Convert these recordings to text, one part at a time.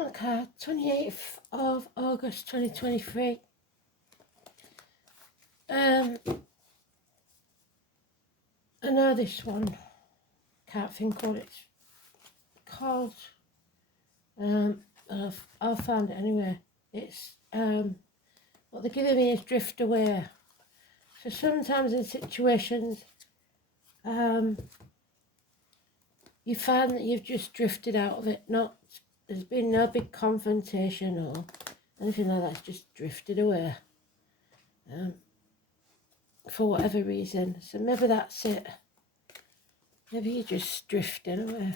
Okay, 28th of August 2023. I know this one. Can't think what it's called. I'll find it anyway. It's what they're giving me is drift away. So sometimes in situations, you find that you've just drifted out of it. There's been no big confrontation or anything like that. It's just drifted away. For whatever reason. So maybe that's it. Maybe you're just drifting away.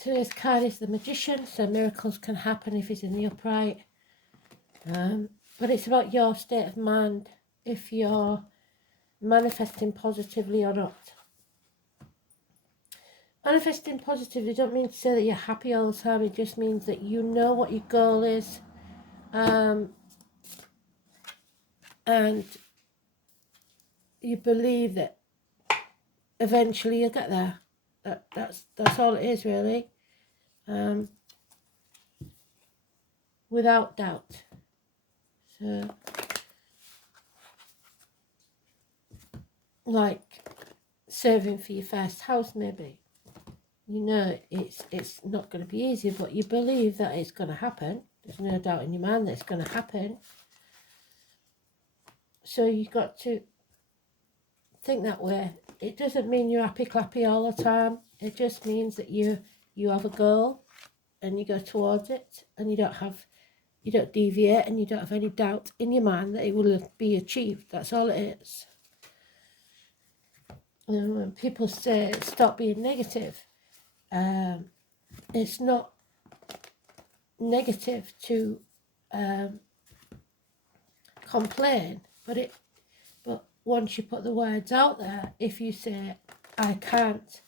Today's card is the Magician, so miracles can happen if he's in the upright. But it's about your state of mind, if you're manifesting positively or not. Manifesting positively don't mean to say that you're happy all the time. It just means that you know what your goal is, and you believe that eventually you'll get there. That's all it is, really. Without doubt. So, like saving for your first house, maybe. You know it's not going to be easy, but you believe that it's going to happen. There's no doubt in your mind that it's going to happen. So you've got to think that way. It doesn't mean you're happy clappy all the time. It just means that you have a goal and you go towards it, and you don't deviate, and you don't have any doubt in your mind that it will be achieved. That's all it is. And when people say stop being negative, it's not negative to complain, but once you put the words out there, if you say I can't,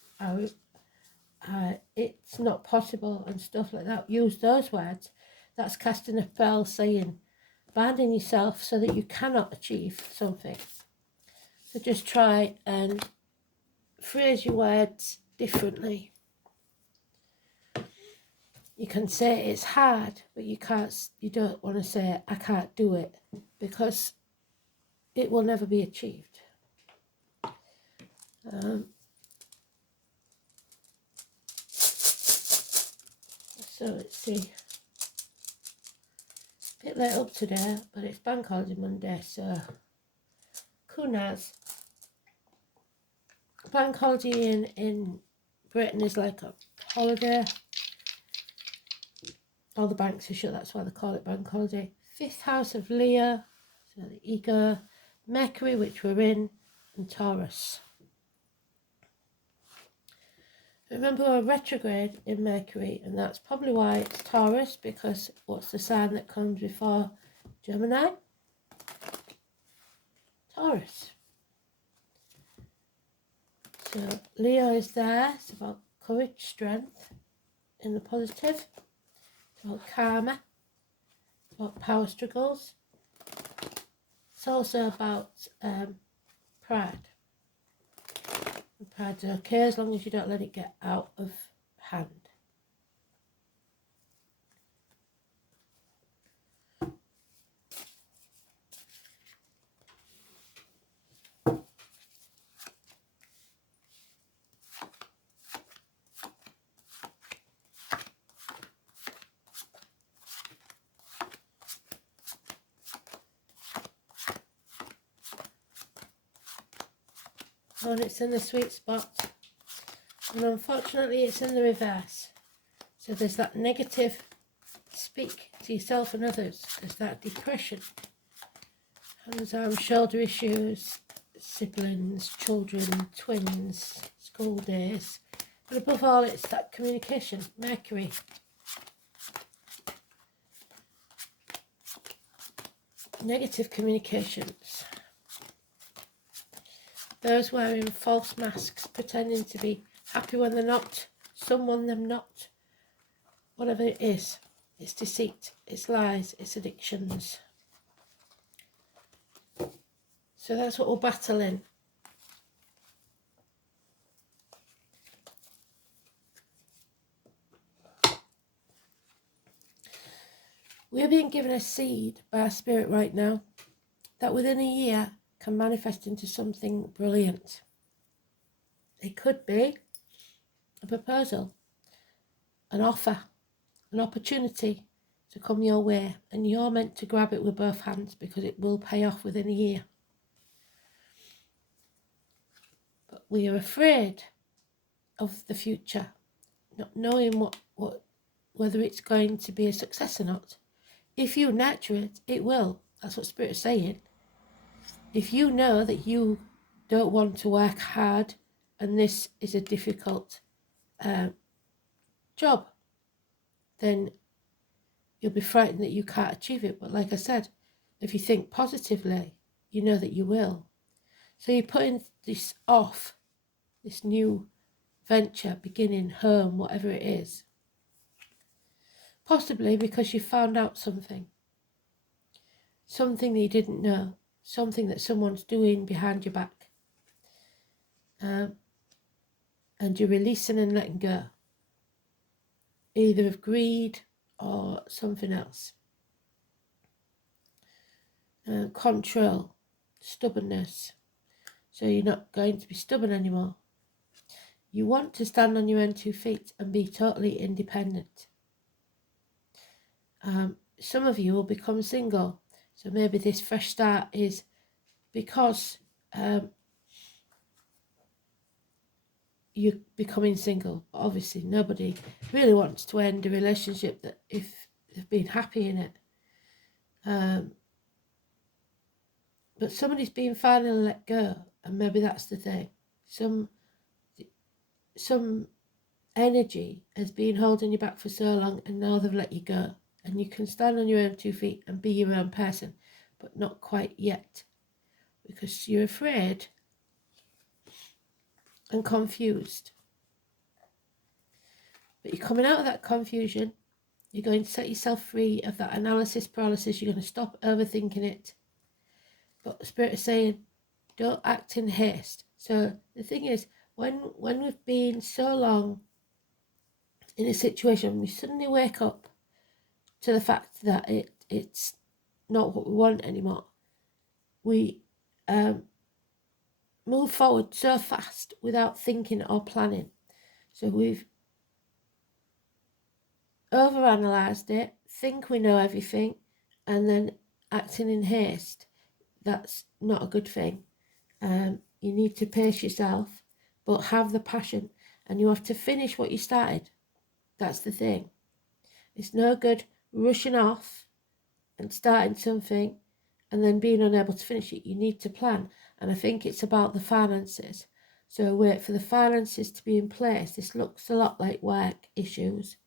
it's not possible and stuff like that, use those words, that's casting a spell, saying, binding yourself so that you cannot achieve something. So just try and phrase your words differently. You can say it's hard, but you don't want to say I can't do it, because it will never be achieved. So let's see. A bit late up today, but it's Bank Holiday Monday, so who knows? Bank holiday in Britain is like a holiday. All the banks are shut, that's why they call it bank holiday. 5th house of Leo, so the ego, Mercury, which we're in, and Taurus. Remember, we're retrograde in Mercury, and that's probably why it's Taurus, because what's the sign that comes before Gemini? Taurus. So Leo is there. It's about courage, strength in the positive. It's about karma. It's about power struggles. It's also about pride. And pride's okay as long as you don't let it get out of hand. And it's in the sweet spot, and unfortunately it's in the reverse. So there's that negative speak to yourself and others. There's that depression, hands, arms, shoulder issues, siblings, children, twins, school days. But above all, it's that communication, Mercury. Negative communications. Those wearing false masks, pretending to be happy when they're not, someone they're not, whatever it is. it's deceit, it's lies, it's addictions. So that's what we're battling. We're being given a seed by our spirit right now that within a year can manifest into something brilliant. It could be a proposal, an offer, an opportunity to come your way, and you're meant to grab it with both hands because it will pay off within a year. But we are afraid of the future, not knowing whether it's going to be a success or not. If you nurture it, it will. That's what Spirit is saying. If you know that you don't want to work hard and this is a difficult job, then you'll be frightened that you can't achieve it. But like I said, if you think positively, you know that you will. So you're putting this off, this new venture, beginning, home, whatever it is. Possibly because you found out something that you didn't know, something that someone's doing behind your back. And you're releasing and letting go, either of greed or something else. Control, stubbornness. So you're not going to be stubborn anymore. You want to stand on your own 2 feet and be totally independent. Some of you will become single. So maybe this fresh start is because you're becoming single. Obviously, nobody really wants to end a relationship that if they've been happy in it. But somebody's been finally let go, and maybe that's the thing. Some energy has been holding you back for so long, and now they've let you go. And you can stand on your own 2 feet and be your own person, but not quite yet. Because you're afraid and confused. But you're coming out of that confusion. You're going to set yourself free of that analysis paralysis. You're going to stop overthinking it. But the Spirit is saying, don't act in haste. So the thing is, when we've been so long in a situation, we suddenly wake up to the fact that it's not what we want anymore. We move forward so fast without thinking or planning. So we've overanalyzed it, think we know everything, and then acting in haste. That's not a good thing. You need to pace yourself, but have the passion, and you have to finish what you started. That's the thing. It's no good rushing off and starting something and then being unable to finish it. You need to plan. And I think it's about the finances. So wait for the finances to be in place. This looks a lot like work issues.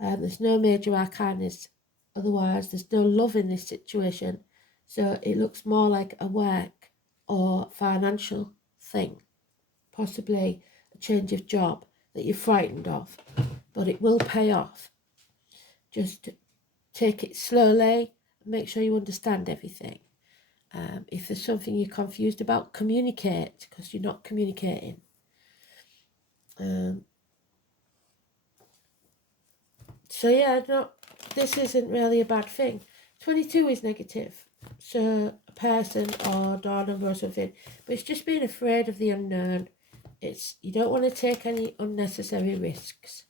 There's no major arcanas. Otherwise, there's no love in this situation. So it looks more like a work or financial thing. Possibly a change of job that you're frightened of. But it will pay off. Just take it slowly. Make sure you understand everything. If there's something you're confused about, communicate, because you're not communicating. So yeah, this isn't really a bad thing. 22 is negative, so a person or door number or something, but it's just being afraid of the unknown. You don't want to take any unnecessary risks.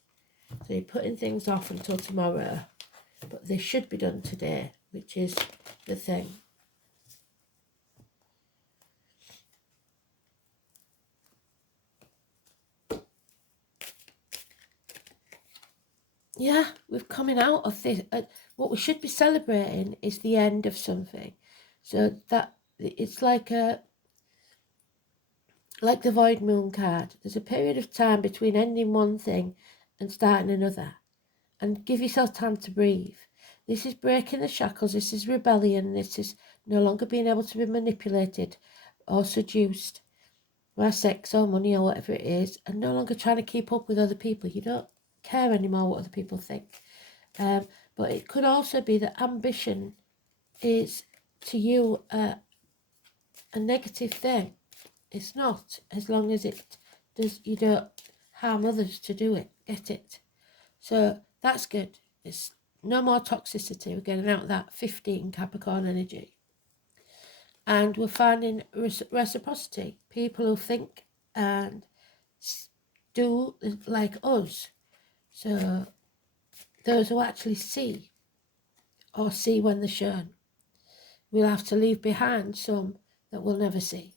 So you're putting things off until tomorrow, but they should be done today, which is the thing. Yeah, we're coming out of this. What we should be celebrating is the end of something. So that it's like the void moon card. There's a period of time between ending one thing and starting another. And give yourself time to breathe. This is breaking the shackles. This is rebellion. This is no longer being able to be manipulated or seduced by sex or money or whatever it is, and no longer trying to keep up with other people. You don't care anymore what other people think. But it could also be that ambition is to you a negative thing. It's not, as long as it does, you don't harm others to do it. Get it? So that's good. It's no more toxicity. We're getting out of that 15 Capricorn energy. And we're finding reciprocity. People who think and do like us. So those who actually see, or see when they're shown. We'll have to leave behind some that we'll never see.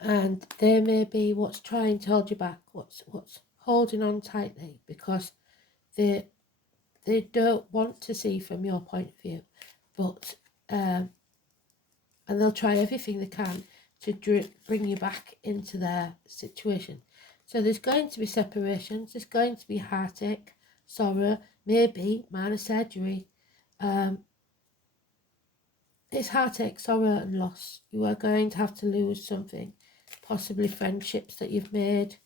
And they may be what's trying to hold you back, what's holding on tightly, because they don't want to see from your point of view, but and they'll try everything they can to bring you back into their situation. So there's going to be separations, there's going to be heartache, sorrow, maybe minor surgery. It's heartache, sorrow and loss. You are going to have to lose something, possibly friendships that you've made.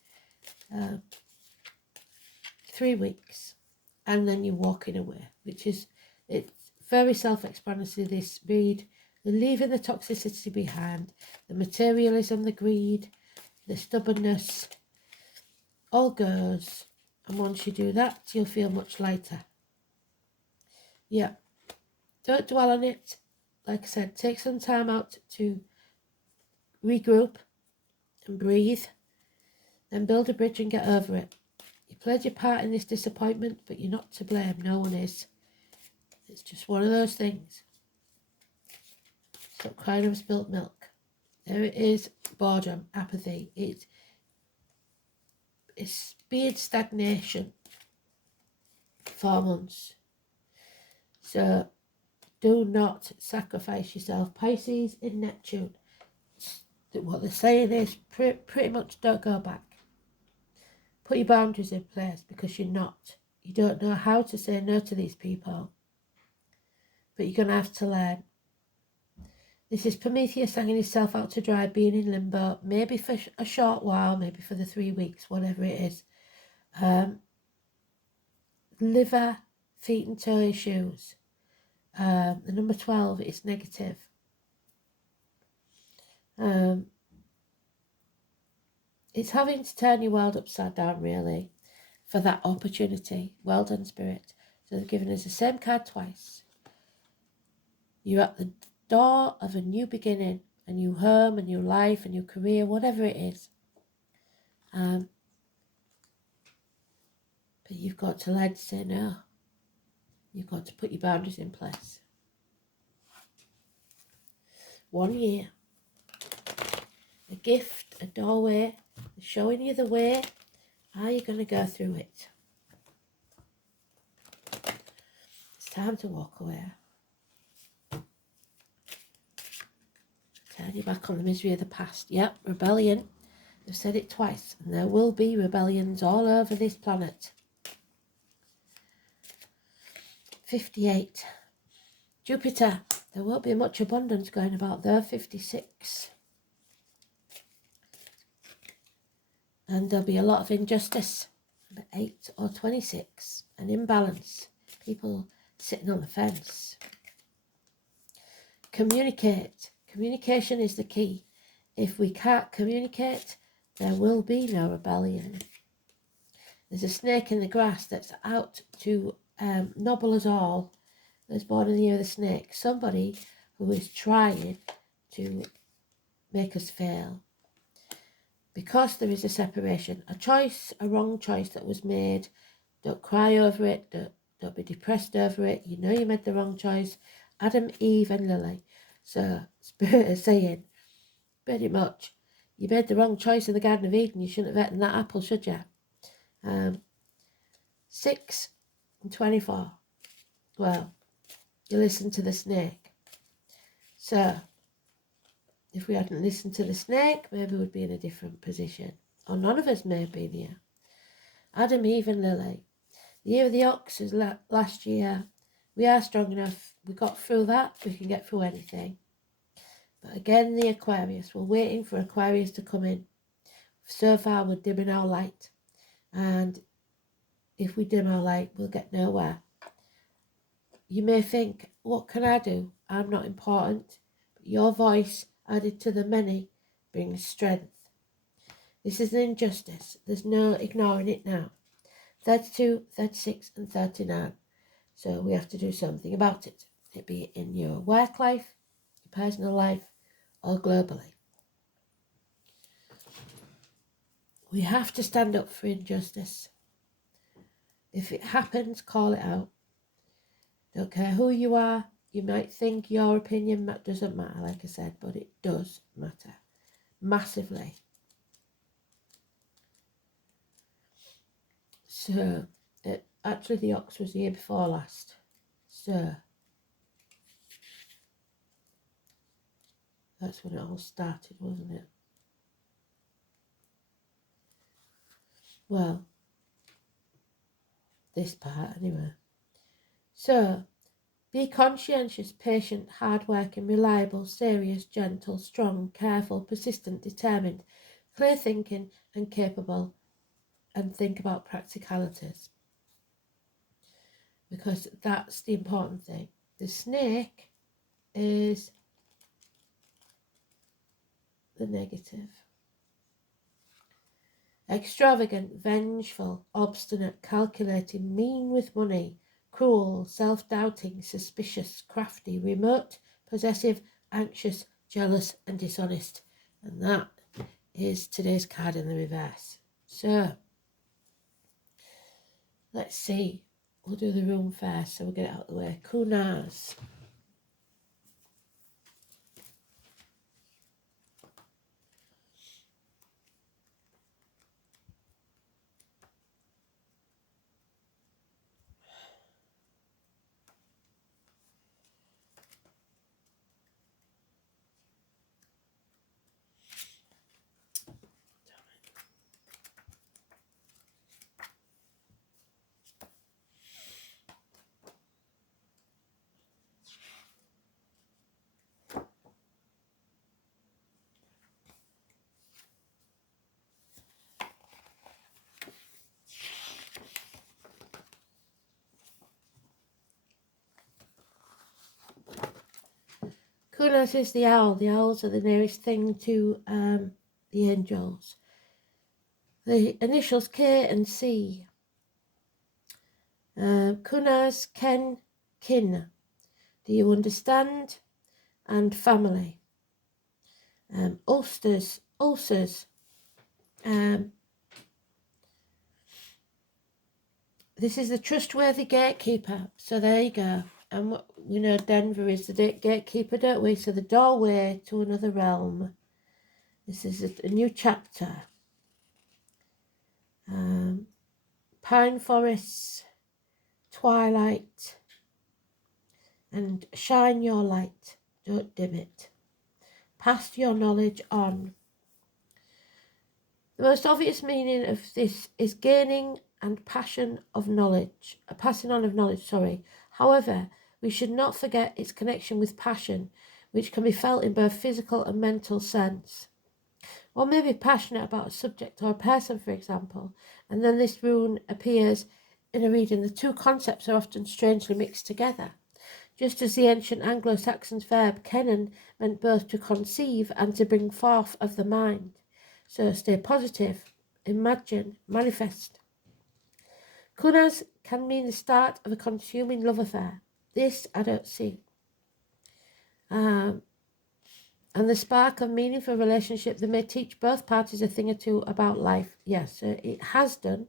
3 weeks, and then you're walking away, which is, it's very self-explanatory, this read. They're leaving the toxicity behind, the materialism, the greed, the stubbornness, all goes. And once you do that, you'll feel much lighter. Yeah, don't dwell on it. Like I said, take some time out to regroup and breathe, then build a bridge and get over it. You played your part in this disappointment, but you're not to blame. No one is. It's just one of those things. Stop crying over spilt milk. There it is. Boredom, apathy. It's being stagnation. 4 months. So do not sacrifice yourself. Pisces in Neptune. What they're saying is pretty much don't go back. Put your boundaries in place, because you're not. You don't know how to say no to these people. But you're going to have to learn. This is Prometheus hanging himself out to dry, being in limbo, maybe for a short while, maybe for the 3 weeks, whatever it is. Liver, feet and toe issues. The number 12 is negative. It's having to turn your world upside down, really, for that opportunity. Well done, Spirit. So they're giving us the same card twice. You're at the door of a new beginning, a new home, a new life, a new career, whatever it is. But you've got to learn to say no. You've got to put your boundaries in place. 1 year. A gift, a doorway, showing you the way. Are you going to go through it? It's time to walk away. Turn your back on the misery of the past. Yep, rebellion. They've said it twice, and there will be rebellions all over this planet. 58. Jupiter. There won't be much abundance going about there. 56. And there'll be a lot of injustice. Number 8 or 26. An imbalance. People sitting on the fence. Communicate. Communication is the key. If we can't communicate, there will be no rebellion. There's a snake in the grass that's out to nobble us all. There's born in the year of the snake. Somebody who is trying to make us fail. Because there is a separation, a choice, a wrong choice that was made. Don't cry over it. Don't be depressed over it. You know you made the wrong choice. Adam, Eve and Lily. So Spirit is saying, pretty much, you made the wrong choice in the Garden of Eden. You shouldn't have eaten that apple, should you? 6 and 24. Well, you listened to the snake. So if we hadn't listened to the snake, maybe we'd be in a different position. Or none of us may have been here. Adam, Eve and Lily. The year of the ox is last year. We are strong enough. We got through that. We can get through anything. But again, the Aquarius. We're waiting for Aquarius to come in. So far, we're dimming our light. And if we dim our light, we'll get nowhere. You may think, what can I do? I'm not important. But your voice added to the many brings strength. This is an injustice. There's no ignoring it now. 32, 36 and 39. So we have to do something about it. It be in your work life, your personal life, or globally. We have to stand up for injustice. If it happens, call it out. Don't care who you are. You might think your opinion doesn't matter, like I said, but it does matter. Massively. So, actually the ox was the year before last. So, that's when it all started, wasn't it? Well, this part anyway. So, be conscientious, patient, hard-working, reliable, serious, gentle, strong, careful, persistent, determined, clear-thinking and capable, and think about practicalities. Because that's the important thing. The snake is the negative. Extravagant, vengeful, obstinate, calculating, mean with money, cruel, self-doubting, suspicious, crafty, remote, possessive, anxious, jealous and dishonest. And that is today's card in the reverse. So, let's see. We'll do the room first so we'll get it out of the way. Kunars. Kunas is the owl. The owls are the nearest thing to the angels. The initials K and C. Kunas, Ken, kin. Do you understand? And family. Ulsters, ulcers. This is the trustworthy gatekeeper. So there you go. And we know Denver is the gatekeeper, don't we? So the doorway to another realm. This is a new chapter. Pine forests, twilight, and shine your light. Don't dim it. Pass your knowledge on. The most obvious meaning of this is gaining and passing on of knowledge. However, we should not forget its connection with passion, which can be felt in both physical and mental sense. One may be passionate about a subject or a person, for example, and then this rune appears in a reading. The two concepts are often strangely mixed together. Just as the ancient Anglo-Saxon verb kennen meant both to conceive and to bring forth of the mind. So stay positive, imagine, manifest. Kunas can mean the start of a consuming love affair. This I don't see. And the spark of meaningful relationship that may teach both parties a thing or two about life. Yes, it has done.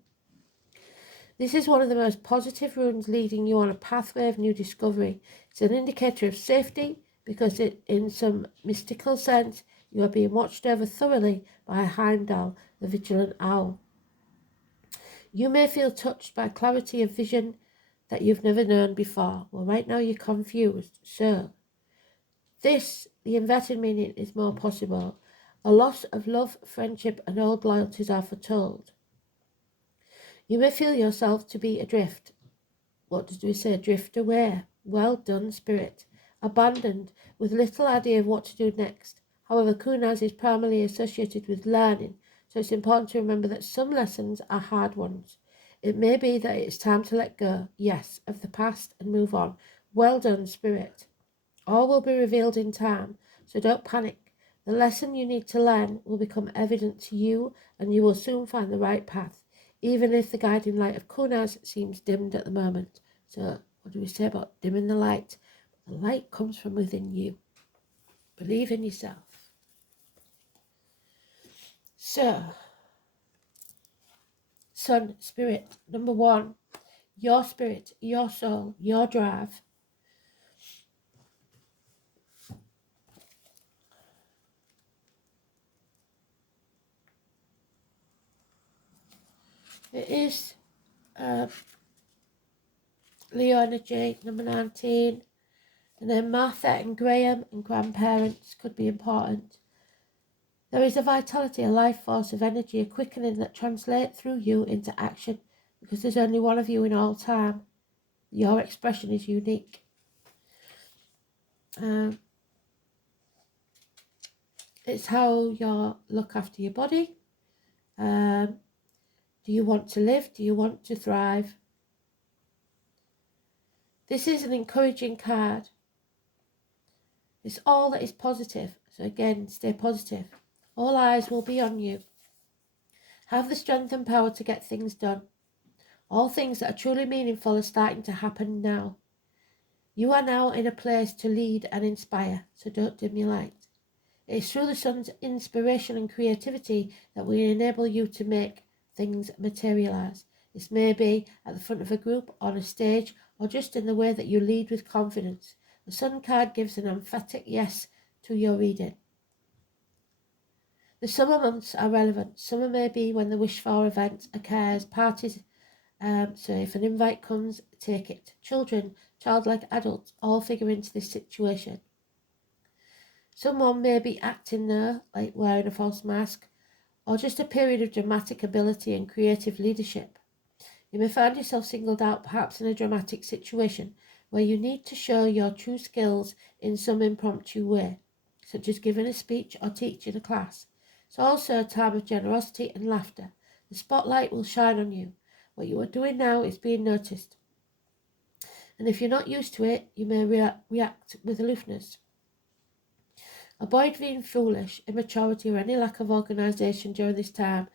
This is one of the most positive runes leading you on a pathway of new discovery. It's an indicator of safety because in some mystical sense, you are being watched over thoroughly by Heimdall, the vigilant owl. You may feel touched by clarity of vision that you've never known before. Well, right now you're confused. So, the inverted meaning is more possible. A loss of love, friendship, and old loyalties are foretold. You may feel yourself to be adrift. What did we say? Drift away. Well done, spirit. Abandoned, with little idea of what to do next. However, Kunas is primarily associated with learning, so it's important to remember that some lessons are hard ones. It may be that it's time to let go, yes, of the past and move on. Well done, Spirit. All will be revealed in time, so don't panic. The lesson you need to learn will become evident to you, and you will soon find the right path, even if the guiding light of Kunaz seems dimmed at the moment. So, what do we say about dimming the light? The light comes from within you. Believe in yourself. So, Sun, Spirit, number 1, your spirit, your soul, your drive. It is Leo energy, number 19. And then Martha and Graham and grandparents could be important. There is a vitality, a life force of energy, a quickening that translates through you into action, because there's only one of you in all time. Your expression is unique. It's how you look after your body. Do you want to live? Do you want to thrive? This is an encouraging card. It's all that is positive. So again, stay positive. All eyes will be on you. Have the strength and power to get things done. All things that are truly meaningful are starting to happen now. You are now in a place to lead and inspire, so don't dim your light. It is through the sun's inspiration and creativity that we enable you to make things materialise. This may be at the front of a group, on a stage, or just in the way that you lead with confidence. The sun card gives an emphatic yes to your reading. The summer months are relevant. Summer may be when the wish-for event occurs, parties. So if an invite comes, take it. Children, childlike adults, all figure into this situation. Someone may be acting there, like wearing a false mask, or just a period of dramatic ability and creative leadership. You may find yourself singled out, perhaps in a dramatic situation, where you need to show your true skills in some impromptu way, such as giving a speech or teaching a class. It's also a time of generosity and laughter. The spotlight will shine on you. What you are doing now is being noticed. And if you're not used to it, you may react with aloofness. Avoid being foolish, immaturity, or any lack of organisation during this time.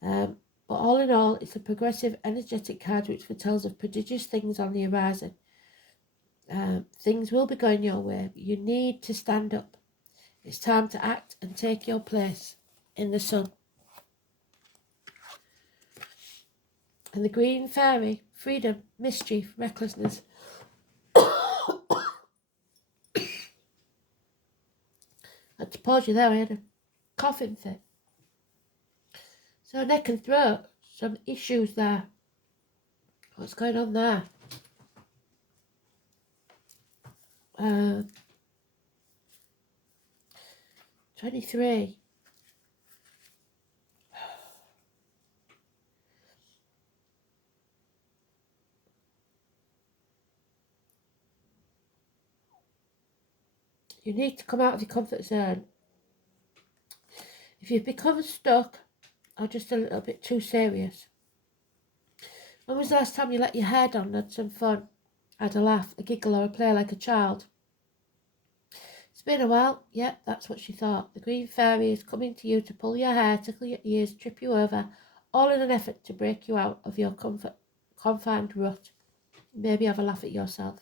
But all in all, it's a progressive, energetic card which foretells of prodigious things on the horizon. Things will be going your way, but you need to stand up. It's time to act and take your place in the sun. And the green fairy, freedom, mischief, recklessness. I had to pause you there, I had a coughing fit. So neck and throat, some issues there. What's going on there? 23. You need to come out of your comfort zone. If you've become stuck or just a little bit too serious. When was the last time you let your hair down and had some fun? Had a laugh, a giggle, or a play like a child? It's been a while. Yep, that's what she thought. The green fairy is coming to you to pull your hair, tickle your ears, trip you over, all in an effort to break you out of your confined rut. Maybe have a laugh at yourself.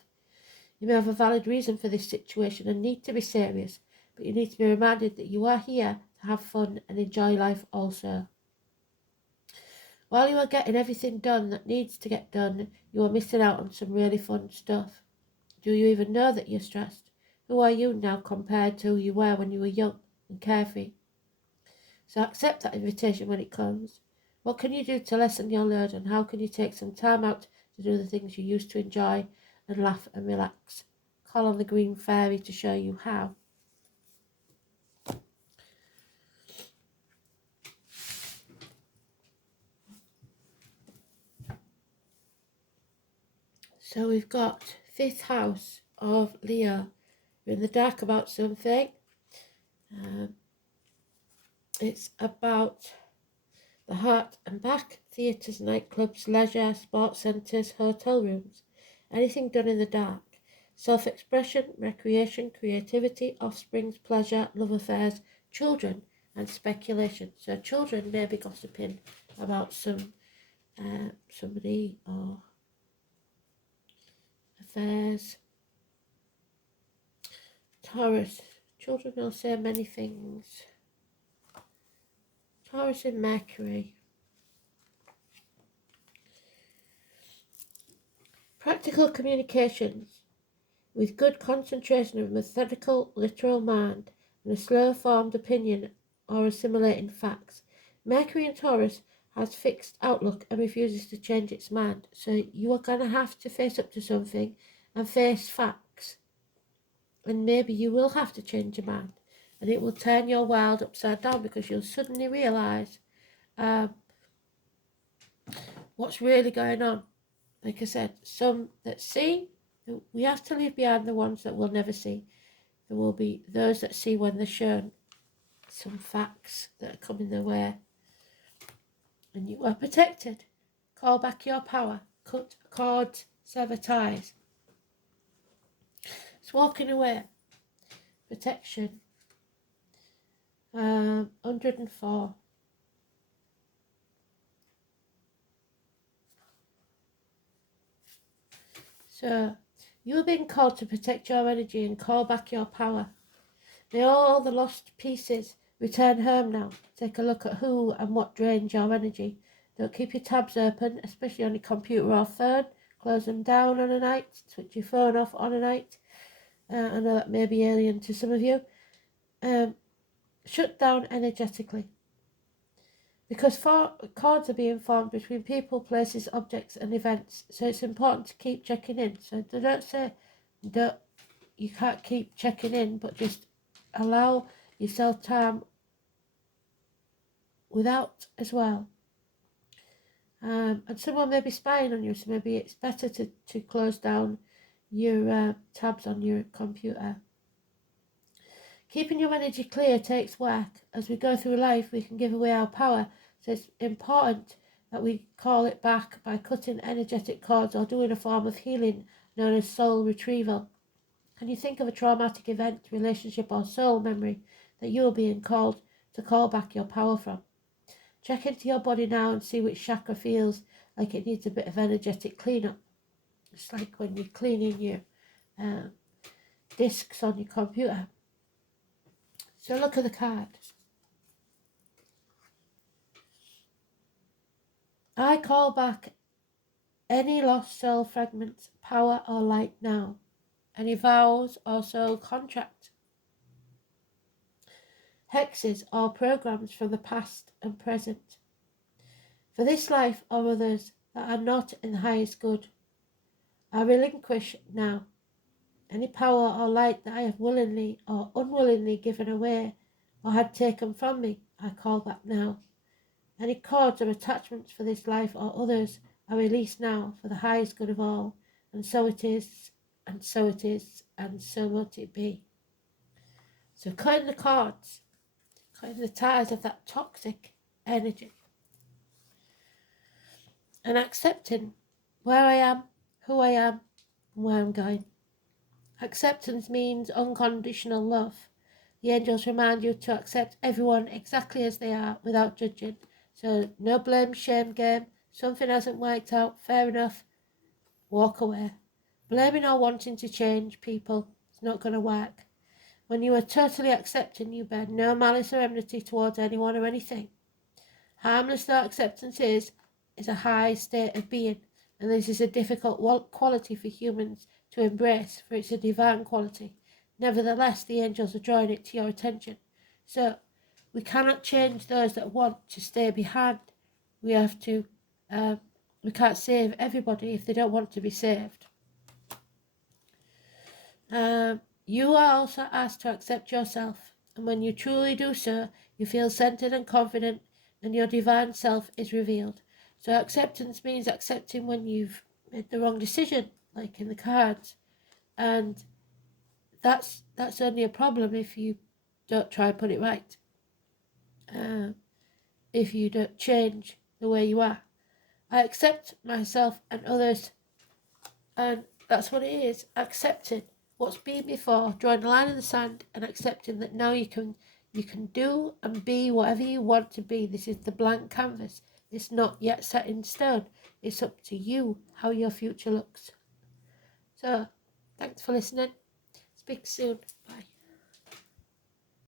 You may have a valid reason for this situation and need to be serious, but you need to be reminded that you are here to have fun and enjoy life also. While you are getting everything done that needs to get done, you are missing out on some really fun stuff. Do you even know that you're stressed? Who are you now compared to who you were when you were young and carefree? So accept that invitation when it comes. What can you do to lessen your load, and how can you take some time out to do the things you used to enjoy and laugh and relax? Call on the green fairy to show you how. So we've got 5th house of Leo. You're in the dark about something. It's about the heart and back, theatres, nightclubs, leisure, sports centres, hotel rooms. Anything done in the dark. self-expression, recreation, creativity, offsprings, pleasure, love affairs, children, and speculation. So children may be gossiping about somebody or affairs. Taurus, children will say many things. Taurus in Mercury. Practical communications with good concentration of methodical, literal mind and a slow-formed opinion or assimilating facts. Mercury in Taurus has fixed outlook and refuses to change its mind. So you are going to have to face up to something and face facts. And maybe you will have to change your mind. And it will turn your world upside down because you'll suddenly realise what's really going on. Like I said, some that see, we have to leave behind the ones that we'll never see. There will be those that see when they're shown some facts that are coming their way. And you are protected. Call back your power. Cut cords, sever ties. It's walking away. Protection. 104. So, you are being called to protect your energy and call back your power. May all the lost pieces return home now. Take a look at who and what drains your energy. Don't keep your tabs open, especially on your computer or phone. Close them down on a night. Switch your phone off on a night. I know that may be alien to some of you. Shut down energetically. Because cords are being formed between people, places, objects and events. So it's important to keep checking in. So they don't say you can't keep checking in, but just allow yourself time without as well. And someone may be spying on you, so maybe it's better to close down your tabs on your computer. Keeping your energy clear takes work. As we go through life, we can give away our power, so it's important that we call it back by cutting energetic cords or doing a form of healing known as soul retrieval. Can you think of a traumatic event, relationship or soul memory that you are being called to call back your power from? Check into your body now and see which chakra feels like it needs a bit of energetic cleanup. It's like when you're cleaning your discs on your computer. So look at the card. I call back any lost soul fragments, power or light now. Any vows or soul contract. Hexes or programs from the past and present. For this life or others that are not in the highest good. I relinquish now any power or light that I have willingly or unwillingly given away or had taken from me. I call back now. Any cords or attachments for this life or others are released now for the highest good of all. And so it is, and so it is, and so must it be. So cutting the cords, cutting the ties of that toxic energy. And accepting where I am, who I am, and where I'm going. Acceptance means unconditional love. The angels remind you to accept everyone exactly as they are without judging. So no blame, shame game. Something hasn't worked out, fair enough. Walk away. Blaming or wanting to change people is not going to work. When you are totally accepting, you bear no malice or enmity towards anyone or anything. Harmless though acceptance is a high state of being, and this is a difficult quality for humans to embrace, for it's a divine quality. Nevertheless, the angels are drawing it to your attention. So, we cannot change those that want to stay behind. We have to, we can't save everybody if they don't want to be saved. You are also asked to accept yourself, and when you truly do so, you feel centered and confident, and your divine self is revealed. So acceptance means accepting when you've made the wrong decision, like in the cards, and that's only a problem if you don't try and put it right. If you don't change the way you are. I accept myself and others, and That's what it is. Accepting what's been before, drawing a line in the sand and accepting that now you can do and be whatever you want to be. This is the blank canvas. It's not yet set in stone. It's up to you how your future looks. So, thanks for listening. Speak soon. Bye.